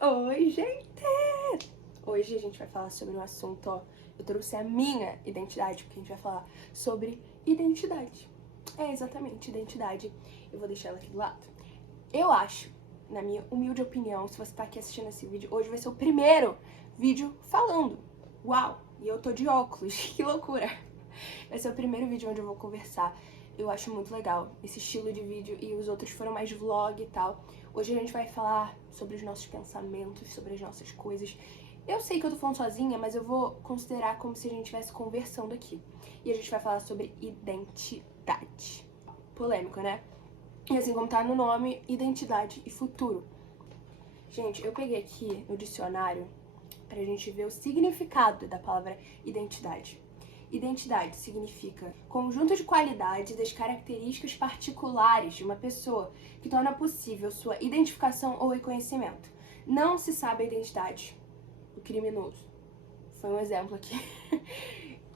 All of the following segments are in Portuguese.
Oi, gente! Hoje a gente vai falar sobre um assunto, ó. Eu trouxe a minha identidade, porque a gente vai falar sobre identidade. É, exatamente, identidade. Eu vou deixar ela aqui do lado. Eu acho, na minha humilde opinião, se você tá aqui assistindo esse vídeo, hoje vai ser o primeiro vídeo falando. Uau! E eu tô de óculos, que loucura! Vai ser o primeiro vídeo onde eu vou conversar. Eu acho muito legal esse estilo de vídeo e os outros foram mais vlog e tal. Hoje a gente vai falar sobre os nossos pensamentos, sobre as nossas coisas. Eu sei que eu tô falando sozinha, mas eu vou considerar como se a gente estivesse conversando aqui. E a gente vai falar sobre identidade. Polêmico, né? E assim como tá no nome, identidade e futuro. Gente, eu peguei aqui no dicionário pra gente ver o significado da palavra identidade. Identidade significa conjunto de qualidades das características particulares de uma pessoa que torna possível sua identificação ou reconhecimento. Não se sabe a identidade do criminoso. Foi um exemplo aqui.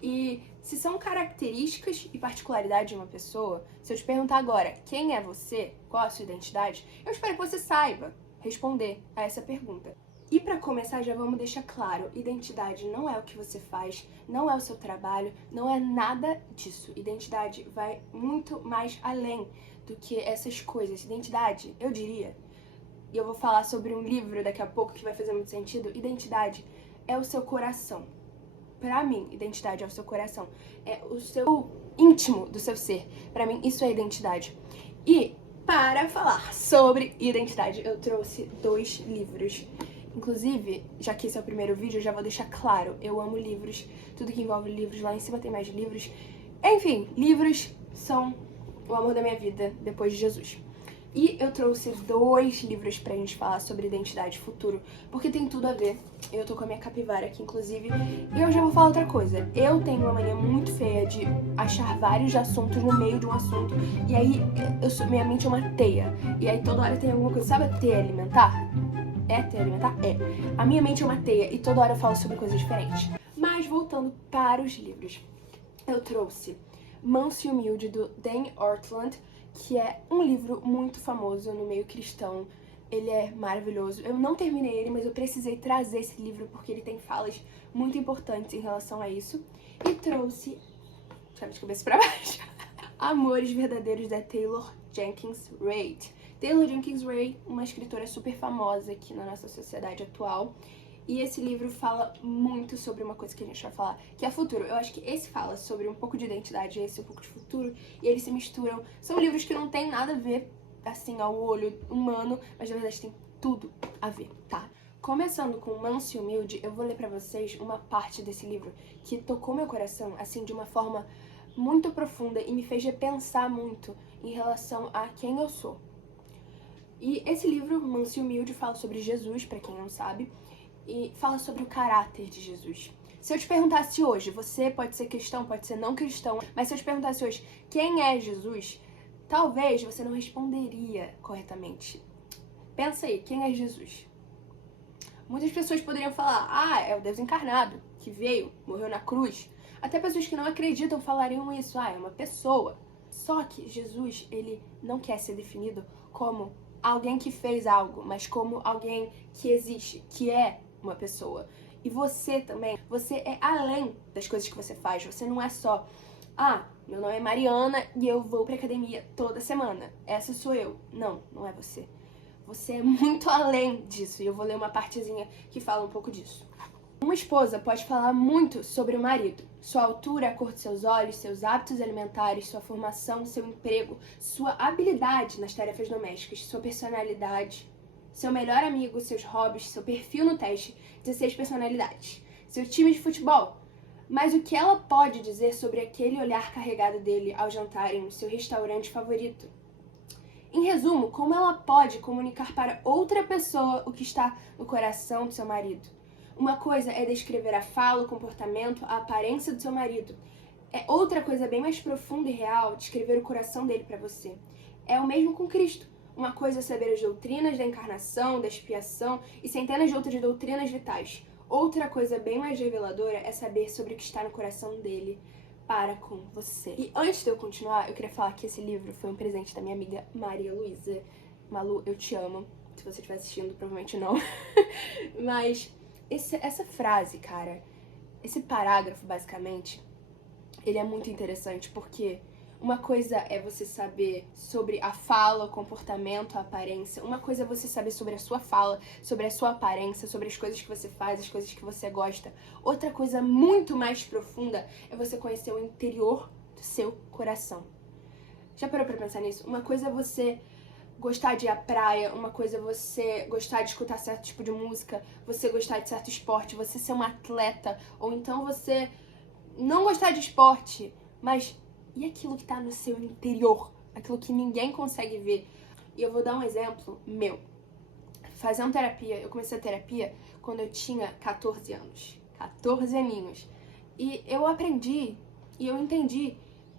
E se são características e particularidades de uma pessoa, se eu te perguntar agora quem é você, qual a sua identidade, eu espero que você saiba responder a essa pergunta. E para começar, já vamos deixar claro, identidade não é o que você faz, não é o seu trabalho, não é nada disso. Identidade vai muito mais além do que essas coisas. Identidade, eu diria, e eu vou falar sobre um livro daqui a pouco que vai fazer muito sentido, identidade é o seu coração. Pra mim, identidade é o seu coração, é o seu íntimo do seu ser. Pra mim, isso é identidade. E para falar sobre identidade, eu trouxe 2 livros. Inclusive, já que esse é o primeiro vídeo, eu já vou deixar claro, eu amo livros, tudo que envolve livros, lá em cima tem mais livros. Enfim, livros são o amor da minha vida depois de Jesus. E eu trouxe 2 livros pra gente falar sobre identidade e futuro, porque tem tudo a ver. Eu tô com a minha capivara aqui, inclusive, e eu já vou falar outra coisa. Eu tenho uma mania muito feia de achar vários assuntos no meio de um assunto, e aí minha mente é uma teia, e aí toda hora tem alguma coisa. Sabe a teia alimentar? É teia alimentar? É. A minha mente é uma teia, e toda hora eu falo sobre coisas diferentes. Mas voltando para os livros, eu trouxe Manso e Humilde, do Dan Ortlund, que é um livro muito famoso no meio cristão. Ele é maravilhoso. Eu não terminei ele, mas eu precisei trazer esse livro porque ele tem falas muito importantes em relação a isso. E trouxe, deixa eu de cabeça pra baixo, Amores Verdadeiros, da Taylor Jenkins Reid. Taylor Jenkins Reid, uma escritora super famosa aqui na nossa sociedade atual. E esse livro fala muito sobre uma coisa que a gente vai falar, que é futuro. Eu acho que esse fala sobre um pouco de identidade, esse um pouco de futuro, e eles se misturam. São livros que não tem nada a ver, assim, ao olho humano, mas na verdade tem tudo a ver, tá? Começando com Manso e Humilde, eu vou ler pra vocês uma parte desse livro que tocou meu coração, assim, de uma forma muito profunda e me fez repensar muito em relação a quem eu sou. E esse livro, Manso e Humilde, fala sobre Jesus, pra quem não sabe, e fala sobre o caráter de Jesus. Se eu te perguntasse hoje, você pode ser cristão, pode ser não cristão, mas se eu te perguntasse hoje quem é Jesus, talvez você não responderia corretamente. Pensa aí, quem é Jesus? Muitas pessoas poderiam falar, é o Deus encarnado, que veio, morreu na cruz. Até pessoas que não acreditam falariam isso, é uma pessoa. Só que Jesus, ele não quer ser definido como alguém que fez algo, mas como alguém que existe, que é uma pessoa. E você também, você é além das coisas que você faz. Você não é só, meu nome é Mariana e eu vou pra academia toda semana. Essa sou eu. Não, não é você. Você é muito além disso. E eu vou ler uma partezinha que fala um pouco disso. Uma esposa pode falar muito sobre o marido. Sua altura, a cor de seus olhos, seus hábitos alimentares, sua formação, seu emprego, sua habilidade nas tarefas domésticas, sua personalidade, seu melhor amigo, seus hobbies, seu perfil no teste, 16 personalidades, seu time de futebol. Mas o que ela pode dizer sobre aquele olhar carregado dele ao jantarem no seu restaurante favorito? Em resumo, como ela pode comunicar para outra pessoa o que está no coração do seu marido? Uma coisa é descrever a fala, o comportamento, a aparência do seu marido. Outra coisa bem mais profunda e real, descrever o coração dele para você. É o mesmo com Cristo. Uma coisa é saber as doutrinas da encarnação, da expiação e centenas de outras doutrinas vitais. Outra coisa bem mais reveladora é saber sobre o que está no coração dele para com você. E antes de eu continuar, eu queria falar que esse livro foi um presente da minha amiga Maria Luísa. Malu, eu te amo. Se você estiver assistindo, provavelmente não. Mas essa frase, cara, esse parágrafo, basicamente, ele é muito interessante porque uma coisa é você saber sobre a fala, o comportamento, a aparência. Uma coisa é você saber sobre a sua fala, sobre a sua aparência, sobre as coisas que você faz, as coisas que você gosta. Outra coisa muito mais profunda é você conhecer o interior do seu coração. Já parou pra pensar nisso? Uma coisa é você gostar de ir à praia, uma coisa é você gostar de escutar certo tipo de música, você gostar de certo esporte, você ser um atleta, ou então você não gostar de esporte, mas e aquilo que tá no seu interior? Aquilo que ninguém consegue ver. E eu vou dar um exemplo meu. Fazendo terapia, eu comecei a terapia quando eu tinha 14 anos. 14 aninhos. E eu aprendi e eu entendi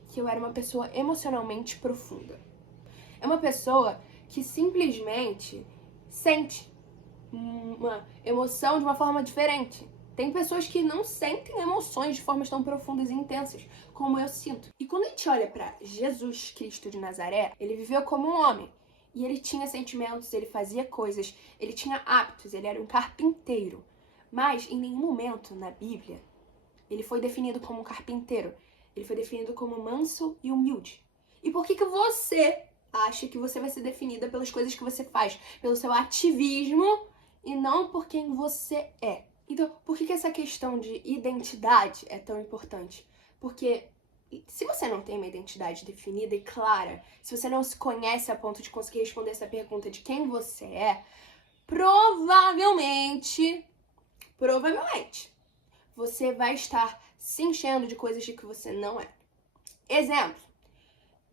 que eu era uma pessoa emocionalmente profunda. É uma pessoa que simplesmente sente uma emoção de uma forma diferente. Tem pessoas que não sentem emoções de formas tão profundas e intensas como eu sinto. E quando a gente olha para Jesus Cristo de Nazaré, ele viveu como um homem. E ele tinha sentimentos, ele fazia coisas, ele tinha hábitos, ele era um carpinteiro. Mas em nenhum momento na Bíblia ele foi definido como um carpinteiro. Ele foi definido como manso e humilde. E por que você acha que você vai ser definida pelas coisas que você faz, pelo seu ativismo e não por quem você é? Então, por que essa questão de identidade é tão importante? Porque se você não tem uma identidade definida e clara, se você não se conhece a ponto de conseguir responder essa pergunta de quem você é, provavelmente, você vai estar se enchendo de coisas de que você não é. Exemplo,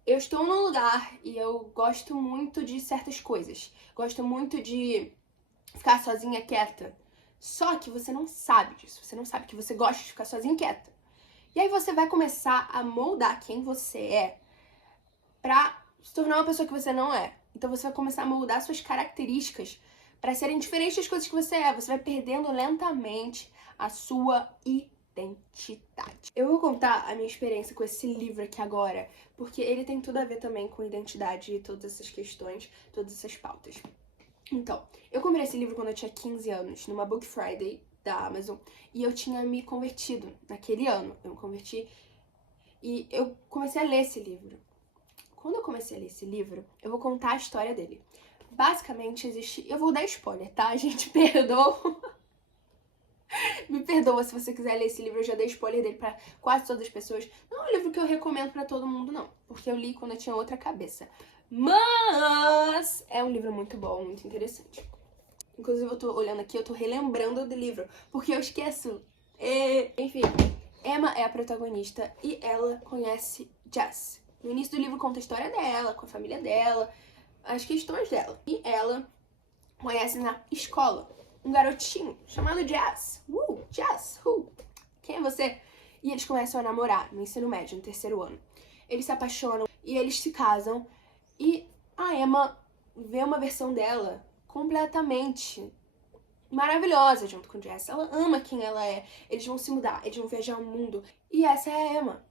eu estou num lugar e eu gosto muito de certas coisas. Gosto muito de ficar sozinha quieta. Só que você não sabe disso. Você não sabe que você gosta de ficar sozinha quieta. E aí você vai começar a moldar quem você é pra se tornar uma pessoa que você não é. Então você vai começar a moldar suas características para serem diferentes das coisas que você é. Você vai perdendo lentamente a sua identidade. Eu vou contar a minha experiência com esse livro aqui agora, porque ele tem tudo a ver também com identidade e todas essas questões, todas essas pautas. Então, eu comprei esse livro quando eu tinha 15 anos, numa Book Friday da Amazon, e eu tinha me convertido naquele ano. Eu me converti e eu comecei a ler esse livro. Quando eu comecei a ler esse livro, eu vou contar a história dele. Basicamente existe... Eu vou dar spoiler, tá? A gente perdoa. Me perdoa se você quiser ler esse livro, eu já dei spoiler dele pra quase todas as pessoas. Não é um livro que eu recomendo pra todo mundo, não. Porque eu li quando eu tinha outra cabeça. Mas é um livro muito bom, muito interessante. Inclusive, eu tô olhando aqui, eu tô relembrando do livro, porque eu esqueço. Enfim, Emma é a protagonista e ela conhece Jess. No início do livro conta a história dela, com a família dela, as questões dela. E ela conhece na escola um garotinho chamado Jess. Jess, quem é você? E eles começam a namorar no ensino médio, no terceiro ano. Eles se apaixonam e eles se casam. E a Emma vê uma versão dela completamente maravilhosa junto com Jess. Ela ama quem ela é. Eles vão se mudar, eles vão viajar o mundo. E essa é a Emma.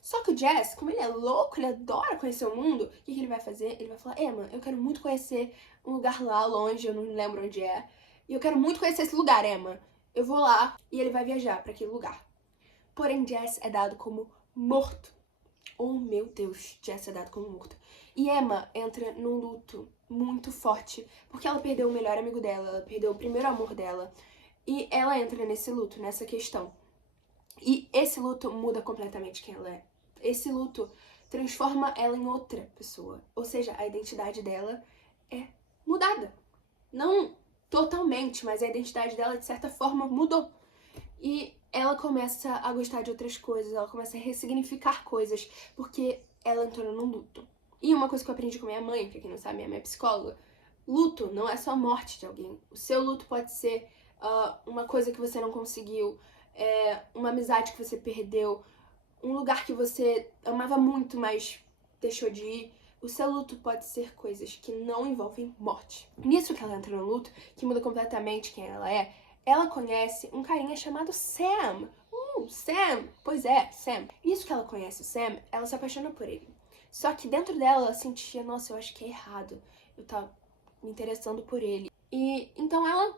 Só que o Jess, como ele é louco, ele adora conhecer o mundo, o que ele vai fazer? Ele vai falar, Emma, eu quero muito conhecer um lugar lá longe, eu não lembro onde é. E eu quero muito conhecer esse lugar, Emma. Eu vou lá e ele vai viajar para aquele lugar. Porém, Jess é dado como morto. Oh, meu Deus, Jess é dado como morto. E Emma entra num luto muito forte, porque ela perdeu o melhor amigo dela, ela perdeu o primeiro amor dela. E ela entra nesse luto, nessa questão. E esse luto muda completamente quem ela é. Esse luto transforma ela em outra pessoa. Ou seja, a identidade dela é mudada. Não totalmente, mas a identidade dela, de certa forma, mudou. E ela começa a gostar de outras coisas, ela começa a ressignificar coisas, porque ela entrou num luto. E uma coisa que eu aprendi com minha mãe, pra quem não sabe, minha mãe é psicóloga, luto não é só a morte de alguém. O seu luto pode ser uma coisa que você não conseguiu, uma amizade que você perdeu, um lugar que você amava muito, mas deixou de ir. O seu luto pode ser coisas que não envolvem morte. Nisso que ela entra no luto, que muda completamente quem ela é, ela conhece um carinha chamado Sam. Sam! Pois é, Sam. Nisso que ela conhece o Sam, ela se apaixona por ele. Só que dentro dela, ela sentia, nossa, eu acho que é errado. me interessando por ele. E então ela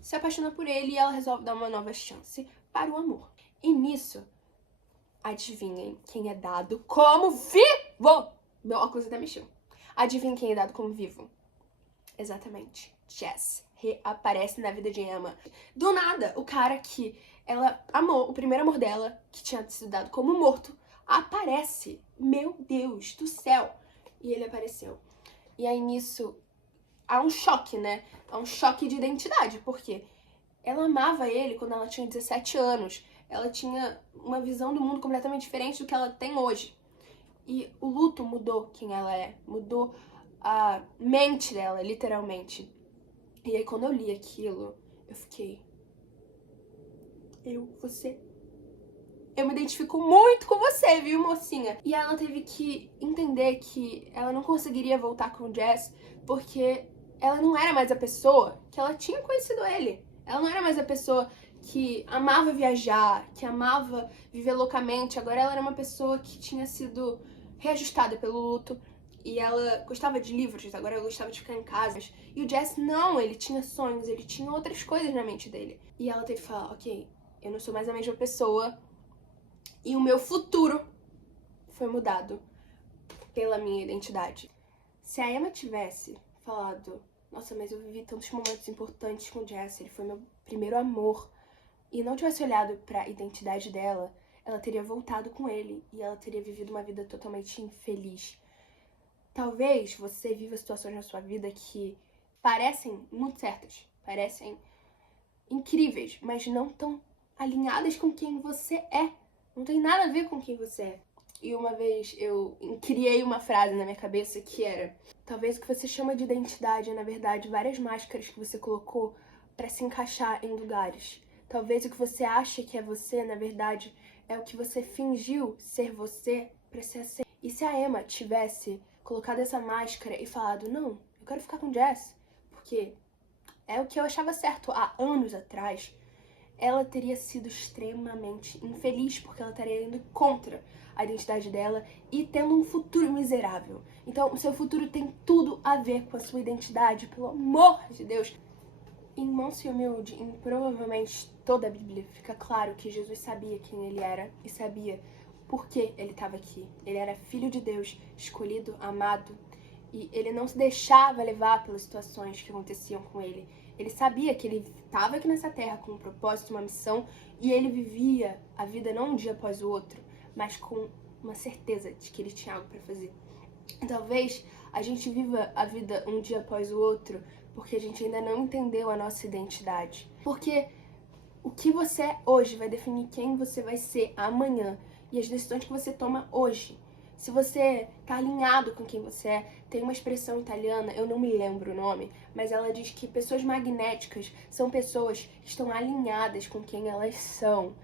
se apaixona por ele e ela resolve dar uma nova chance para o amor. E nisso, adivinhem quem é dado como vivo? Meu óculos até mexeu. Adivinhem quem é dado como vivo? Exatamente, Jess reaparece na vida de Emma. Do nada, o cara que ela amou, o primeiro amor dela, que tinha sido dado como morto, aparece. Meu Deus do céu! E ele apareceu. E aí nisso, há um choque, né? Há um choque de identidade, porque ela amava ele quando ela tinha 17 anos. Ela tinha uma visão do mundo completamente diferente do que ela tem hoje. E o luto mudou quem ela é, mudou a mente dela, literalmente. E aí quando eu li aquilo, eu fiquei... Eu me identifico muito com você, viu, mocinha? E ela teve que entender que ela não conseguiria voltar com o Jess porque ela não era mais a pessoa que ela tinha conhecido ele. Ela não era mais a pessoa que amava viajar, que amava viver loucamente. Agora ela era uma pessoa que tinha sido reajustada pelo luto. E ela gostava de livros, agora ela gostava de ficar em casa. E o Jess, não, ele tinha sonhos, ele tinha outras coisas na mente dele. E ela teve que falar, ok, eu não sou mais a mesma pessoa. E o meu futuro foi mudado pela minha identidade. Se a Emma tivesse falado, nossa, mas eu vivi tantos momentos importantes com o Jess, ele foi meu primeiro amor, e não tivesse olhado pra identidade dela, ela teria voltado com ele e ela teria vivido uma vida totalmente infeliz. Talvez você viva situações na sua vida que parecem muito certas, parecem incríveis, mas não tão alinhadas com quem você é. Não tem nada a ver com quem você é. E uma vez eu criei uma frase na minha cabeça que era: talvez o que você chama de identidade é, na verdade, várias máscaras que você colocou pra se encaixar em lugares. Talvez o que você acha que é você, na verdade, é o que você fingiu ser você pra ser aceito. E se a Emma tivesse colocado essa máscara e falado, não, eu quero ficar com o Jess, porque é o que eu achava certo há anos atrás, ela teria sido extremamente infeliz, porque ela estaria indo contra a identidade dela e tendo um futuro miserável. Então, o seu futuro tem tudo a ver com a sua identidade, pelo amor de Deus. Em Manso e Humilde, em provavelmente toda a Bíblia, fica claro que Jesus sabia quem ele era e sabia por que ele estava aqui. Ele era filho de Deus, escolhido, amado, e ele não se deixava levar pelas situações que aconteciam com ele. Ele sabia que ele estava aqui nessa terra com um propósito, uma missão, e ele vivia a vida não um dia após o outro, mas com uma certeza de que ele tinha algo para fazer. E talvez a gente viva a vida um dia após o outro porque a gente ainda não entendeu a nossa identidade. Porque o que você é hoje vai definir quem você vai ser amanhã e as decisões que você toma hoje. Se você tá alinhado com quem você é, tem uma expressão italiana, eu não me lembro o nome, mas ela diz que pessoas magnéticas são pessoas que estão alinhadas com quem elas são.